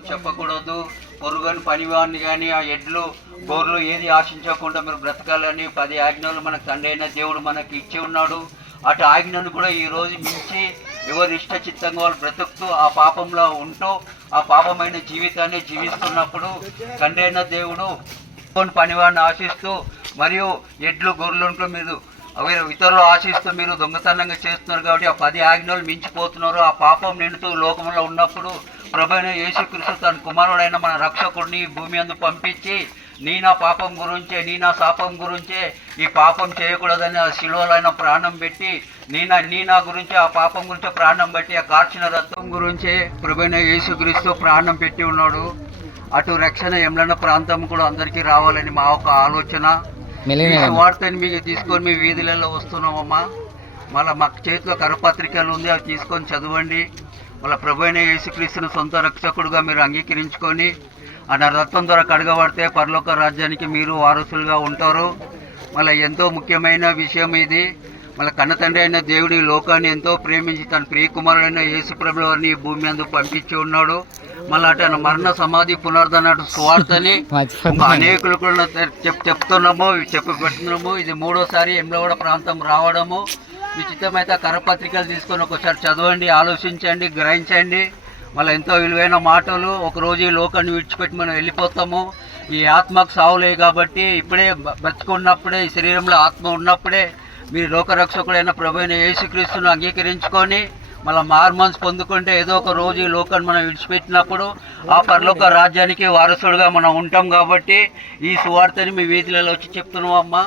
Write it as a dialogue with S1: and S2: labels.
S1: చెప్పకూడదు. పొరుగుని పనివాడిని కానీ ఆ ఎడ్లు గోర్లు ఏది ఆశించకుండా మీరు బ్రతకాలని పది ఆజ్ఞలు మనకు తండ్రి దేవుడు మనకి ఇచ్చి ఉన్నాడు. అటు ఆజ్ఞను కూడా ఈ రోజు మించి ఎవరి ఇష్ట చిత్తంగా వాళ్ళు బ్రతుకుతూ ఆ పాపంలో ఉంటూ ఆ పాపమైన జీవితాన్ని జీవిస్తున్నప్పుడు తండ్రి దేవుడు పొరుగుని పనివాడిని ఆశిస్తూ మరియు ఎడ్లు గొర్రెలను మీరు మీరు ఇతరులు ఆశిస్తూ మీరు దొంగతనంగా చేస్తున్నారు కాబట్టి ఆ పది ఆజ్ఞలు మించిపోతున్నారు. ఆ పాపం నిండుతూ లోకంలో ఉన్నప్పుడు ప్రభైన యేసుక్రీస్తు తన కుమారుడైన మన రక్షకుడిని భూమి అందు పంపించి నీ నా పాపం గురించే నీ నా శాపం గురించే ఈ పాపం చేయకూడదని ఆ శిలువలైన ప్రాణం పెట్టి నీ నా నీ నా గురించి ఆ పాపం గురించి ప్రాణం పెట్టి ఆ కార్చిన రక్తం గురించే ప్రభైన యేసుక్రీస్తు ప్రాణం పెట్టి ఉన్నాడు. అటు రక్షణ ఎమ్లన్న ప్రాంతం కూడా అందరికీ రావాలని మా ఒక ఆలోచన. వార్తని మీకు తీసుకొని మీ వీధులలో వస్తున్నామమ్మా. మళ్ళీ మాకు చేతిలో కరపత్రికలు ఉంది అవి తీసుకొని చదవండి. మళ్ళీ ప్రభు అయిన యేసుక్రీస్తుని సొంత రక్షకుడుగా మీరు అంగీకరించుకొని ఆయన రక్తం ద్వారా కడగబడితే పరలోక రాజ్యానికి మీరు వారసులుగా ఉంటారు. మళ్ళీ ఎంతో ముఖ్యమైన విషయం ఇది. మళ్ళీ కన్న తండ్రి అయిన దేవుడి ఈ లోకాన్ని ఎంతో ప్రేమించి తన ప్రియకుమారుడైన యేసు ప్రభు వారిని భూమి అందు పంపించి ఉన్నాడు. మళ్ళీ అటు మరణ సమాధి పునరుద్ధరణ స్వార్థని అనేకులు కూడా చెప్ చెప్తున్నాము చెప్పి పెడుతున్నాము ఇది మూడోసారి ఎమ్లవాడ ప్రాంతం రావడము. విచిత్రమైతే కరపత్రికలు తీసుకొని ఒకసారి చదవండి ఆలోచించండి గ్రహించండి. మళ్ళీ ఎంతో విలువైన మాటలు ఒకరోజు ఈ లోకాన్ని విడిచిపెట్టి మనం వెళ్ళిపోతాము. ఈ ఆత్మకు సావులే కాబట్టి ఇప్పుడే బ- ఈ శరీరంలో ఆత్మ ఉన్నప్పుడే మీరు లోకరక్షకుడైన ప్రభు యేసుక్రీస్తును అంగీకరించుకొని మళ్ళీ మార్మన్స్ పొందుకుంటే ఏదో ఒక రోజు ఈ లోకాన్ని మనం విడిచిపెట్టినప్పుడు ఆ పరలోక రాజ్యానికి వారసుడుగా మనం ఉంటాం కాబట్టి ఈ సువార్తని మీ వీధులలో వచ్చి చెప్తున్నాం అమ్మా.